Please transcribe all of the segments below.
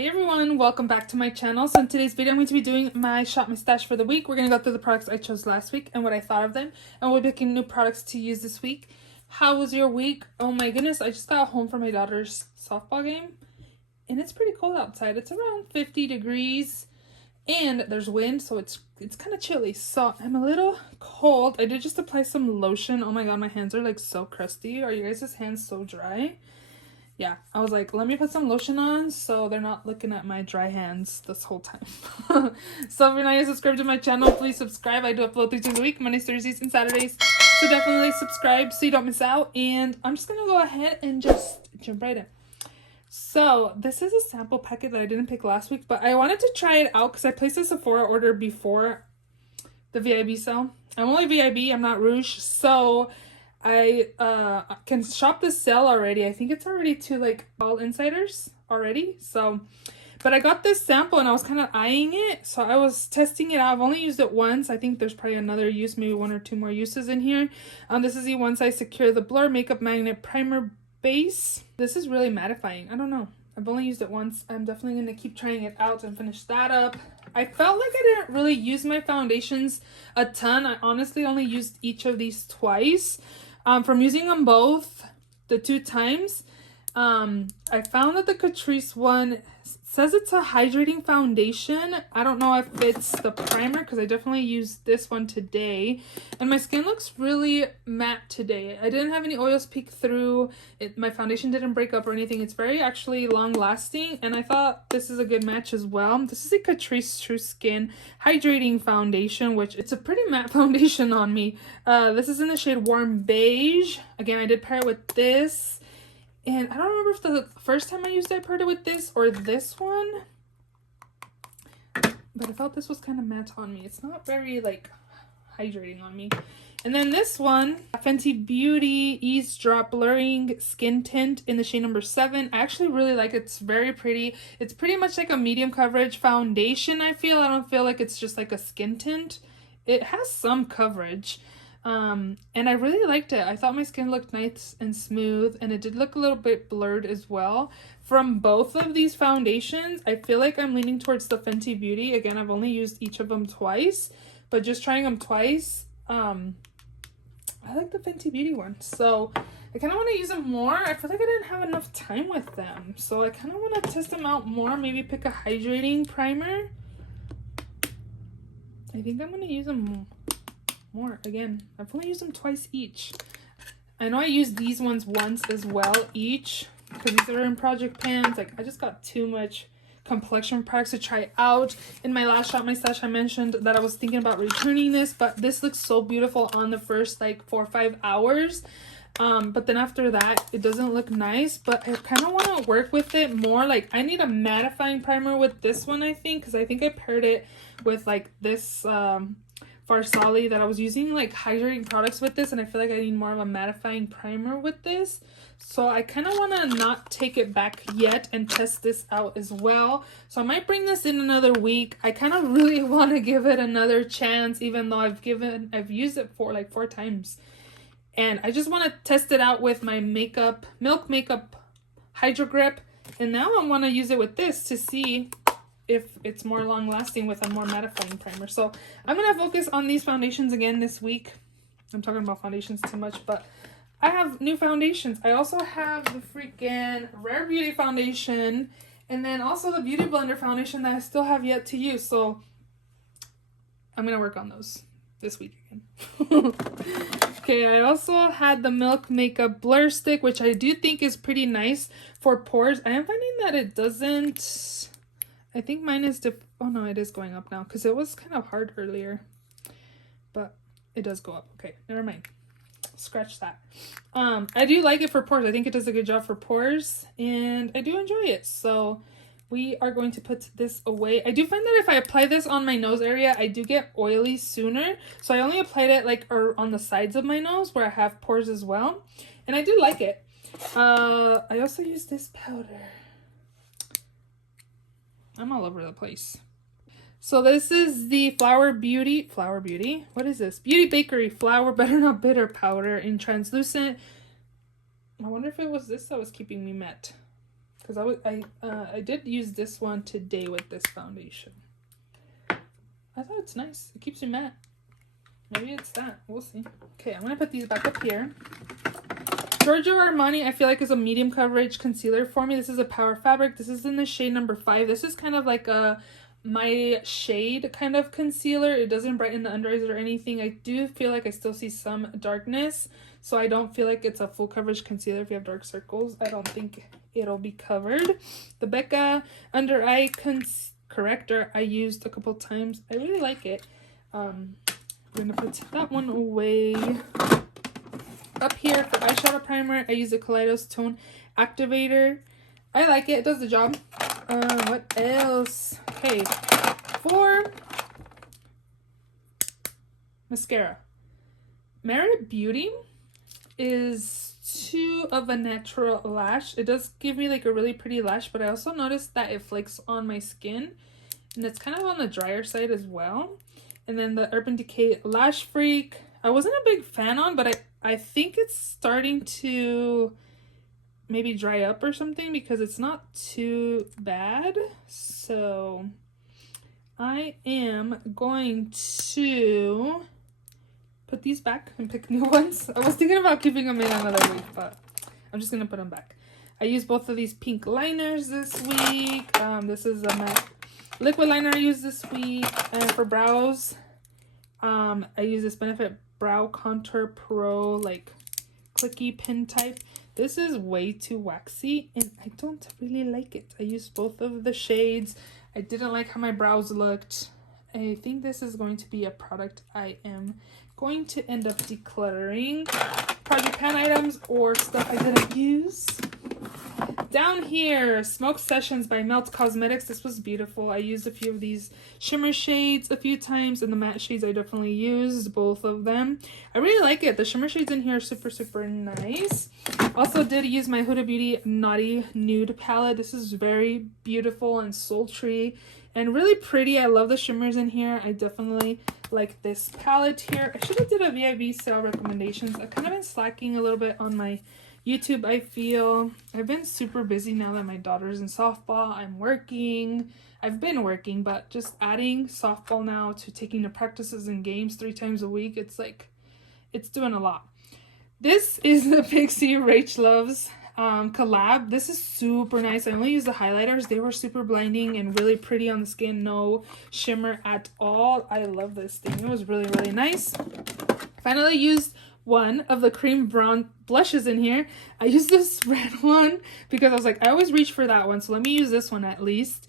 Hey everyone, welcome back to my channel. So in today's video I'm going to be doing my shop my stash for the week. We're going to go through the products I chose last week and what I thought of them, and we'll be picking new products to use this week. How was your week? Oh my goodness, I just got home from my daughter's softball game and it's pretty cold outside. It's around 50 degrees and there's wind, so it's kind of chilly. So I'm a little cold. I did just apply some lotion. Oh my god, my hands are like so crusty. Are you guys' hands so dry? Yeah, I was like, let me put some lotion on so they're not looking at my dry hands this whole time. So if you're not yet subscribed to my channel, please subscribe. I do upload 3 times a week, Mondays, Thursdays, and Saturdays. So definitely subscribe so you don't miss out. And I'm just going to go ahead and just jump right in. So this is a sample packet that I didn't pick last week, but I wanted to try it out because I placed a Sephora order before the VIB sale. I'm only VIB, I'm not Rouge, so I can shop the sale already. I think it's already to like all insiders already. So, but I got this sample and I was kind of eyeing it. So I was testing it out. I've only used it once. I think there's probably another use, maybe 1 or 2 more uses in here. This is the One Size Secure, the Blur Makeup Magnet Primer Base. This is really mattifying. I don't know. I've only used it once. I'm definitely going to keep trying it out and finish that up. I felt like I didn't really use my foundations a ton. I honestly only used each of these twice. From using them both the 2 times, I found that the Catrice one says it's a hydrating foundation. I don't know if it's the primer because I definitely used this one today. And my skin looks really matte today. I didn't have any oils peek through. My foundation didn't break up or anything. It's very actually long lasting. And I thought this is a good match as well. This is a Catrice True Skin Hydrating Foundation, which it's a pretty matte foundation on me. This is in the shade Warm Beige. Again, I did pair it with this. And I don't remember if the first time I used it, I paired it with this or this one. But I felt this was kind of matte on me. It's not very, like, hydrating on me. And then this one, Fenty Beauty Ease Drop Blurring Skin Tint in the shade number 7. I actually really like it. It's very pretty. It's pretty much like a medium coverage foundation, I feel. I don't feel like it's just like a skin tint. It has some coverage. And I really liked it. I thought my skin looked nice and smooth, and it did look a little bit blurred as well. From both of these foundations, I feel like I'm leaning towards the Fenty Beauty. Again, I've only used each of them twice, but just trying them twice, I like the Fenty Beauty one. So I kind of want to use them more. I feel like I didn't have enough time with them, so I kind of want to test them out more. Maybe pick a hydrating primer. I think I'm going to use them more. Again, I've only used them twice each. I know I used these ones once as well each because these are in project pans. Like, I just got too much complexion products to try out. In my last shop my stash, I mentioned that I was thinking about returning this, but this looks so beautiful on the first like 4 or 5 hours. But then after that it doesn't look nice. But I kind of want to work with it more. Like, I need a mattifying primer with this one, I think, because I think I paired it with like this Farsali that I was using like hydrating products with this, and I feel like I need more of a mattifying primer with this. So I kind of want to not take it back yet and test this out as well. So I might bring this in another week. I kind of really want to give it another chance, even though I've used it for like 4 times. And I just want to test it out with my Milk Makeup Hydro Grip. And now I want to use it with this to see if it's more long lasting with a more mattifying primer. So I'm going to focus on these foundations again this week. I'm talking about foundations too much, but I have new foundations. I also have the freaking Rare Beauty foundation, and then also the Beauty Blender foundation that I still have yet to use. So I'm going to work on those this week again. Okay, I also had the Milk Makeup Blur Stick, which I do think is pretty nice for pores. I am finding that it doesn't... I think mine is oh no, it is going up now because it was kind of hard earlier, but it does go up. Okay, never mind. Scratch that. I do like it for pores. I think it does a good job for pores, and I do enjoy it. So we are going to put this away. I do find that if I apply this on my nose area, I do get oily sooner. So I only applied it like on the sides of my nose where I have pores as well, and I do like it. I also use this powder. I'm all over the place. So this is the Flower Beauty, what is this? Beauty Bakery Flower Better Not Bitter powder in translucent. I wonder if it was this that was keeping me matte. because I did use this one today with this foundation. I thought it's nice. It keeps you matte. Maybe it's that. We'll see. Okay, I'm gonna put these back up here. Giorgio Armani, I feel like, is a medium coverage concealer for me. This is a Power Fabric. This is in the shade number 5. This is kind of like a my shade kind of concealer. It doesn't brighten the under eyes or anything. I do feel like I still see some darkness, so I don't feel like it's a full coverage concealer. If you have dark circles, I don't think it'll be covered. The Becca under eye corrector I used a couple times. I really like it. I'm gonna put that one away. Up here for eyeshadow primer, I use the Kaleidos Tone Activator. I like it. It does the job. What else? Okay, for mascara, Merit Beauty is too of a natural lash. It does give me like a really pretty lash, but I also noticed that it flakes on my skin, and it's kind of on the drier side as well. And then the Urban Decay Lash Freak, I wasn't a big fan on, but I think it's starting to maybe dry up or something because it's not too bad. So I am going to put these back and pick new ones. I was thinking about keeping them in another week, but I'm just gonna put them back. I used both of these pink liners this week. This is a matte liquid liner I used this week. And for brows, I use this Benefit Brow Contour Pro, like clicky pin type. This is way too waxy and I don't really like it. I used both of the shades. I didn't like how my brows looked. I think this is going to be a product I am going to end up decluttering. Project pan items or stuff I didn't use. Down here, Smoke Sessions by Melt Cosmetics. This was beautiful. I used a few of these shimmer shades a few times, and the matte shades I definitely used both of them. I really like it. The shimmer shades in here are super, super nice. Also did use my Huda Beauty Naughty Nude palette. This is very beautiful and sultry and really pretty. I love the shimmers in here. I definitely like this palette here. I should have did a VIB sale recommendations. I've kind of been slacking a little bit on my YouTube, I feel. I've been super busy now that my daughter's in softball. I'm working. I've been working, but just adding softball now to taking the practices and games 3 times a week, it's like, it's doing a lot. This is the Pixie Rach Loves collab. This is super nice. I only used the highlighters. They were super blinding and really pretty on the skin. No shimmer at all. I love this thing. It was really, really nice. Finally used one of the cream brown blushes in here. I used this red one because I was like, I always reach for that one, so let me use this one at least.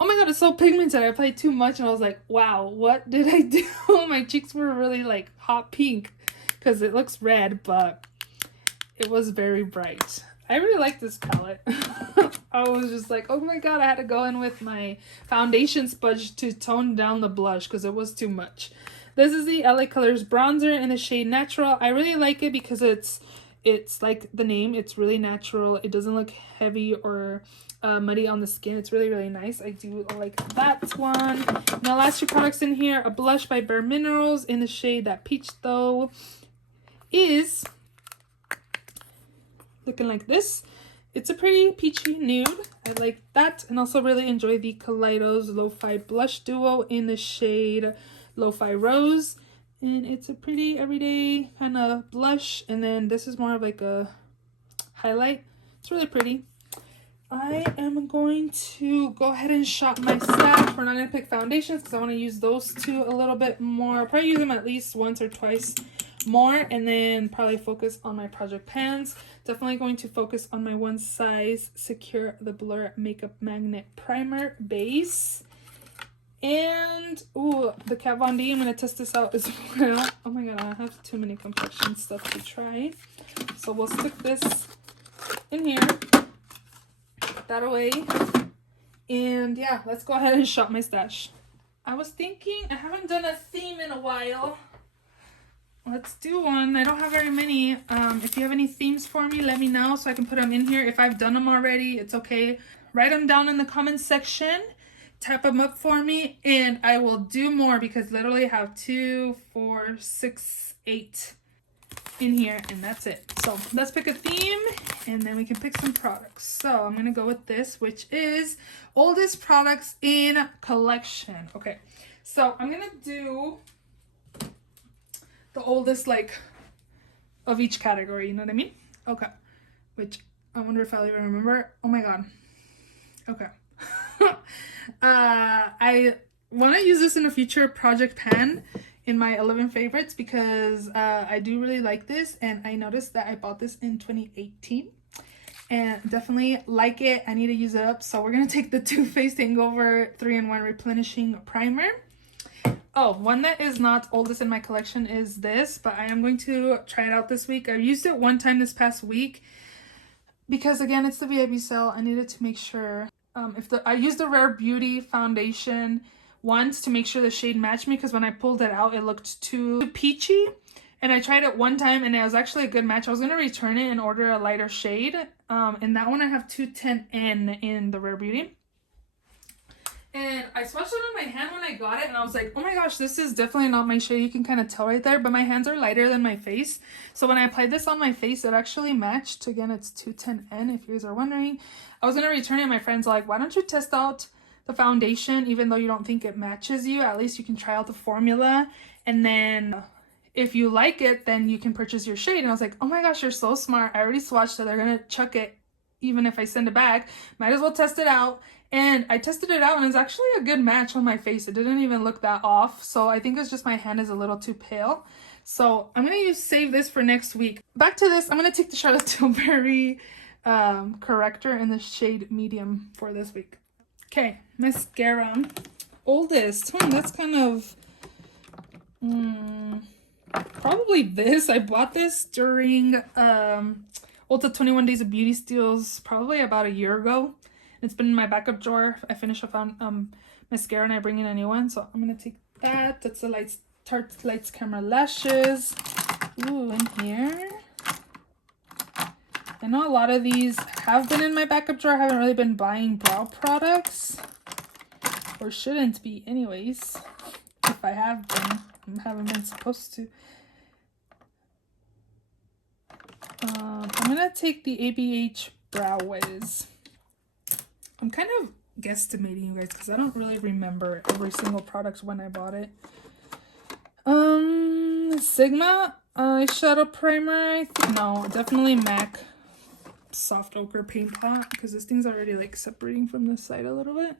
Oh my god, it's so pigmented. I applied too much and I was like, wow, what did I do? My cheeks were really like hot pink because it looks red, but it was very bright. I really like this palette. I was just like, oh my god, I had to go in with my foundation sponge to tone down the blush because it was too much. This is the LA Colors bronzer in the shade Natural. I really like it because it's like the name. It's really natural. It doesn't look heavy or muddy on the skin. It's really, really nice. I do like that one. Now, last 2 products in here. A blush by Bare Minerals in the shade That Peach, though, is looking like this. It's a pretty peachy nude. I like that. And also really enjoy the Kaleidos Lo-Fi Blush Duo in the shade Lo-Fi Rose, and it's a pretty everyday kind of blush, and then this is more of like a highlight. It's really pretty. I am going to go ahead and shop my stash. We're not going to pick foundations because I want to use those 2 a little bit more. I'll probably use them at least once or twice more, and then probably focus on my project pans. Definitely going to focus on my One Size Secure the Blur Makeup Magnet Primer Base. And, ooh, the Kat Von D. I'm going to test this out as well. Oh my god, I have too many complexion stuff to try. So we'll stick this in here. Put that away. And yeah, let's go ahead and shop my stash. I was thinking, I haven't done a theme in a while. Let's do one. I don't have very many. If you have any themes for me, let me know so I can put them in here. If I've done them already, it's okay. Write them down in the comments section. Type them up for me and I will do more because literally I have 2, 4, 6, 8 in here, and that's it. So let's pick a theme and then we can pick some products. So I'm gonna go with this, which is oldest products in collection. Okay, so I'm gonna do the oldest, like, of each category, you know what I mean? Okay, which I wonder if I'll even remember. Oh my god. Okay. I want to use this in a future project pan in my 11 favorites because I do really like this, and I noticed that I bought this in 2018 and definitely like it. I need to use it up, so we're gonna take the Too Faced Hangover 3-in-1 replenishing primer. Oh, one that is not oldest in my collection is this, but I am going to try it out this week. I used it one time this past week because, again, it's the VIP sale. I needed to make sure I used the Rare Beauty foundation once to make sure the shade matched me, because when I pulled it out, it looked too peachy. And I tried it one time, and it was actually a good match. I was going to return it and order a lighter shade. In that one, I have 210N in the Rare Beauty. And I swatched it on my hand when I got it, and I was like, oh my gosh, this is definitely not my shade. You can kind of tell right there, but my hands are lighter than my face. So when I applied this on my face, it actually matched. Again, it's 210N, if you guys are wondering. I was going to return it, and my friend's like, why don't you test out the foundation, even though you don't think it matches you? At least you can try out the formula, and then if you like it, then you can purchase your shade. And I was like, oh my gosh, you're so smart. I already swatched it. They're going to chuck it even if I send it back. Might as well test it out. And I tested it out, and it's actually a good match on my face. It didn't even look that off. So I think it's just my hand is a little too pale. So I'm going to save this for next week. Back to this. I'm going to take the Charlotte Tilbury corrector in the shade medium for this week. Okay, mascara. Oldest. That's kind of... probably this. I bought this during Ulta 21 Days of Beauty Steals probably about a year ago. It's been in my backup drawer. I finished up on mascara and I bring in a new one. So I'm going to take that. That's the Tarte Lights Camera Lashes. Ooh, in here. I know a lot of these have been in my backup drawer. I haven't really been buying brow products. Or shouldn't be anyways. If I have been. I haven't been supposed to. I'm going to take the ABH Brow Wiz. I'm kind of guesstimating, you guys, because I don't really remember every single product when I bought it. Sigma eyeshadow primer. No, definitely MAC Soft Ochre Paint Pot, because this thing's already like separating from the side a little bit.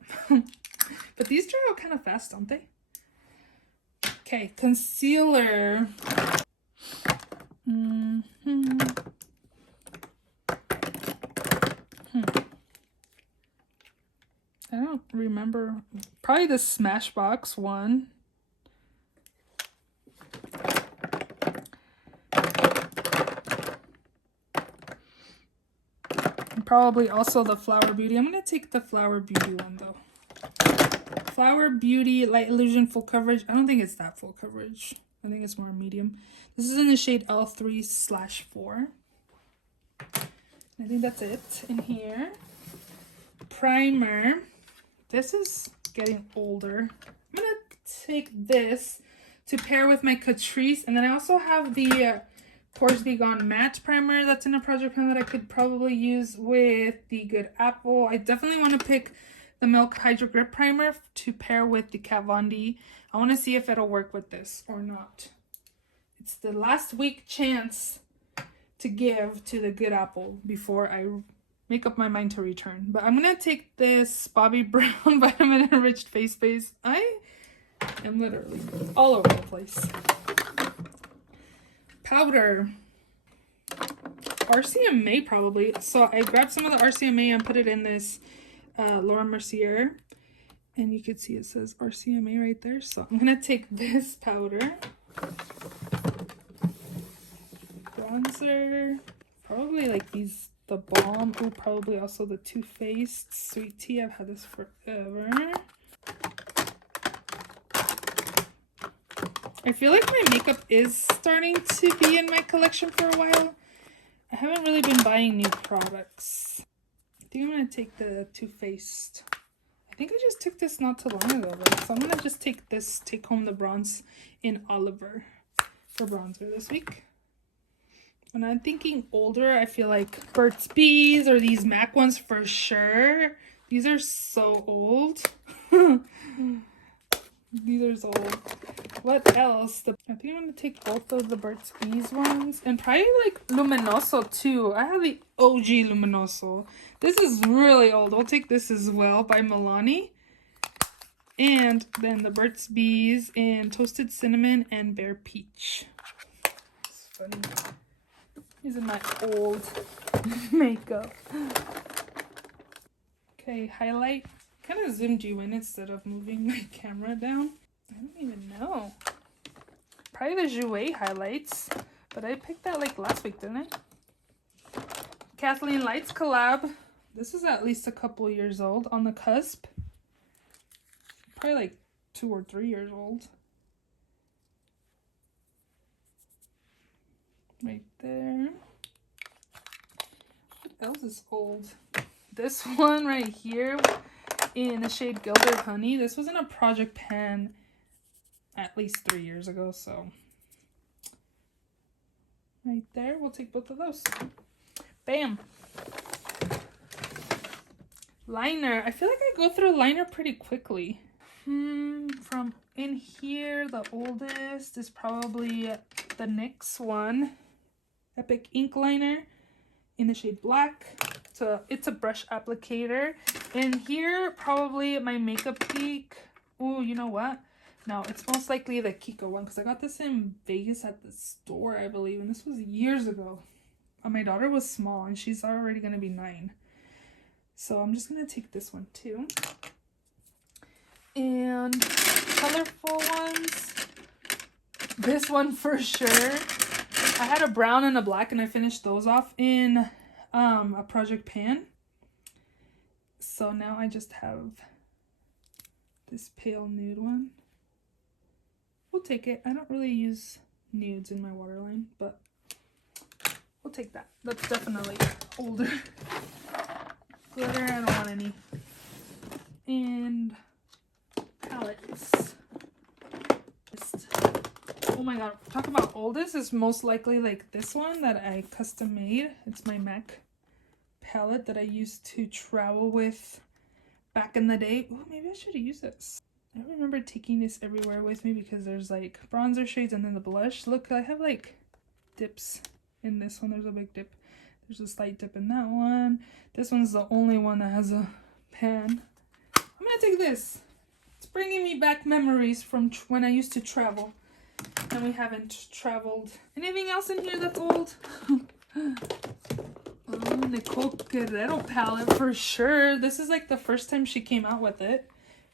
But these dry out kind of fast, don't they? Okay, concealer. I don't remember. Probably the Smashbox one. And probably also the Flower Beauty. I'm going to take the Flower Beauty one though. Flower Beauty Light Illusion Full Coverage. I don't think it's that full coverage. I think it's more medium. This is in the shade L3/4. I think that's it in here. Primer. This is getting older. I'm going to take this to pair with my Catrice. And then I also have the Pores Be Gone Matte Primer that's in a project pan that I could probably use with the Good Apple. I definitely want to pick the Milk Hydro Grip Primer to pair with the Kat Von D. I want to see if it'll work with this or not. It's the last week chance to give to the Good Apple before I make up my mind to return. But I'm going to take this Bobbi Brown Vitamin Enriched Face Base. I am literally all over the place. Powder. RCMA probably. So I grabbed some of the RCMA and put it in this Laura Mercier. And you can see it says RCMA right there. So I'm going to take this powder. Bronzer. Probably like these, the Balm. Oh, probably also the Too Faced Sweet Tea. I've had this forever. I feel like my makeup is starting to be in my collection for a while. I haven't really been buying new products. I think I'm going to take the Too Faced. I think I just took this not too long ago, though. So I'm going to just take this, take home the bronze in Oliver for bronzer this week. When I'm thinking older, I feel like Burt's Bees or these MAC ones for sure. These are so old. These are so old. What else? I think I'm going to take both of the Burt's Bees ones. And probably like Luminoso too. I have the OG Luminoso. This is really old. I'll take this as well by Milani. And then the Burt's Bees and Toasted Cinnamon and Bare Peach. It's funny. These are my old makeup. Okay, highlight. Kind of zoomed you in instead of moving my camera down. I don't even know. Probably the Jouer highlights. But I picked that like last week, didn't I? Kathleen Lights collab. This is at least a couple years old. On the cusp. Probably like 2 or 3 years old. Right there. What else is old? This one right here in the shade Gilded Honey. This was in a project pan at least 3 years ago, so right there. We'll take both of those. Bam. Liner. I feel like I go through liner pretty quickly. From in here, the oldest is probably the NYX one. Epic Ink Liner in the shade Black. So it's a brush applicator. In here, probably my Makeup Geek. Oh, you know what? No, it's most likely the Kiko one because I got this in Vegas at the store, I believe. And this was years ago. My daughter was small and she's already going to be 9. So I'm just going to take this one too. And colorful ones. This one for sure. I had a brown and a black and I finished those off in a project pan. So now I just have this pale nude one. We'll take it. I don't really use nudes in my waterline, but we'll take that. That's definitely older. Glitter, I don't want any. And palettes. Oh my god, talk about oldest is most likely like this one that I custom made. It's my MAC palette that I used to travel with back in the day. Oh, maybe I should use this. I remember taking this everywhere with me because there's like bronzer shades and then the blush. Look, I have like dips in this one. There's a big dip. There's a slight dip in that one. This one's the only one that has a pan. I'm gonna take this. It's bringing me back memories from when I used to travel. And we haven't traveled. Anything else in here that's old? Oh, Nicole Guerrero palette for sure. This is like the first time she came out with it.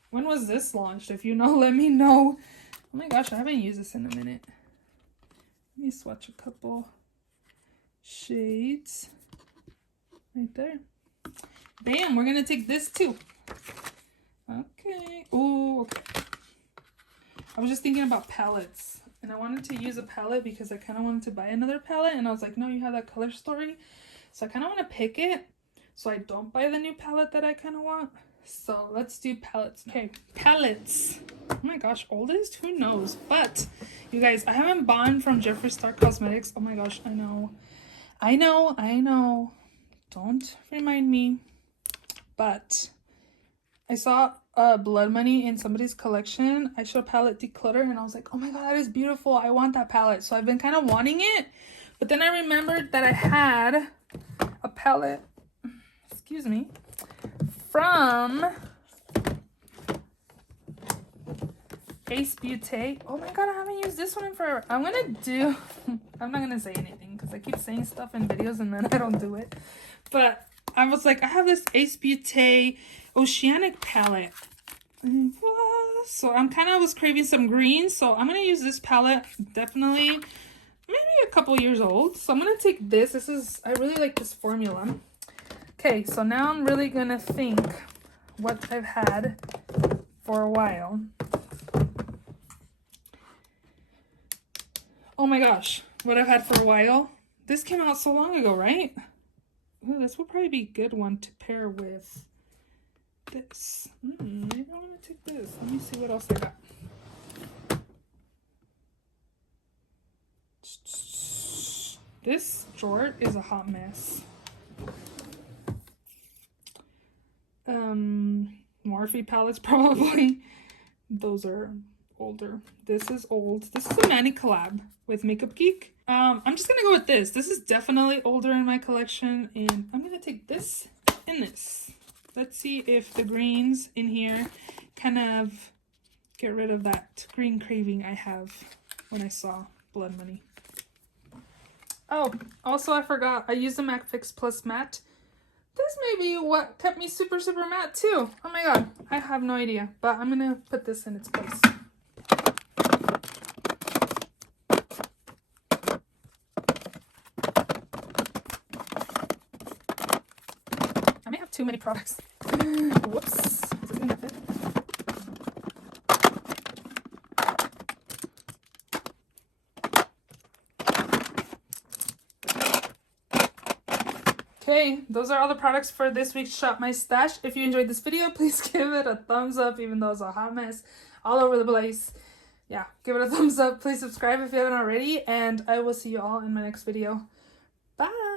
When was this launched? If you know, let me know. Oh my gosh, I haven't used this in a minute. Let me swatch a couple shades. Right there. Bam, we're gonna take this too. Okay. Oh, okay. I was just thinking about palettes. And I wanted to use a palette because I kind of wanted to buy another palette. And I was like, no, you have that Color Story. So I kind of want to pick it so I don't buy the new palette that I kind of want. So let's do palettes. Okay, palettes. Oh my gosh, oldest? Who knows? But you guys, I haven't bought from Jeffree Star Cosmetics. Oh my gosh, I know. I know. Don't remind me. But I saw Blood Money in somebody's collection. I showed palette Declutter and I was like, oh my god, that is beautiful. I want that palette. So I've been kind of wanting it. But then I remembered that I had a palette, excuse me, from Ace Beauté. Oh my god, I haven't used this one in forever. I'm not gonna say anything because I keep saying stuff in videos and then I don't do it. But I was like, I have this Ace Beauté Oceanic palette. So I'm kind of was craving some green. So I'm going to use this palette. Definitely maybe a couple years old. So I'm going to take this. I really like this formula. Okay, so now I'm really going to think what I've had for a while. Oh my gosh, what I've had for a while. This came out so long ago, right? Ooh, this will probably be a good one to pair with this. Maybe I want to take this. Let me see what else I got. This drawer is a hot mess. Morphe palettes probably. Those are older. This is old. This is a Manny collab with Makeup Geek. I'm just gonna go with this. This is definitely older in my collection, and I'm gonna take this and this. Let's see if the greens in here kind of get rid of that green craving I have when I saw Blood Money. Oh, also I forgot, I used the MAC Fix Plus Matte. This may be what kept me super matte too. Oh my god, I have no idea, but I'm gonna put this in its place. I may have too many products. Whoops. Is this gonna fit? Okay, those are all the products for this week's Shop My Stash. If you enjoyed this video, please give it a thumbs up, even though it's a hot mess all over the place. Yeah, give it a thumbs up. Please subscribe if you haven't already, and I will see you all in my next video. Bye!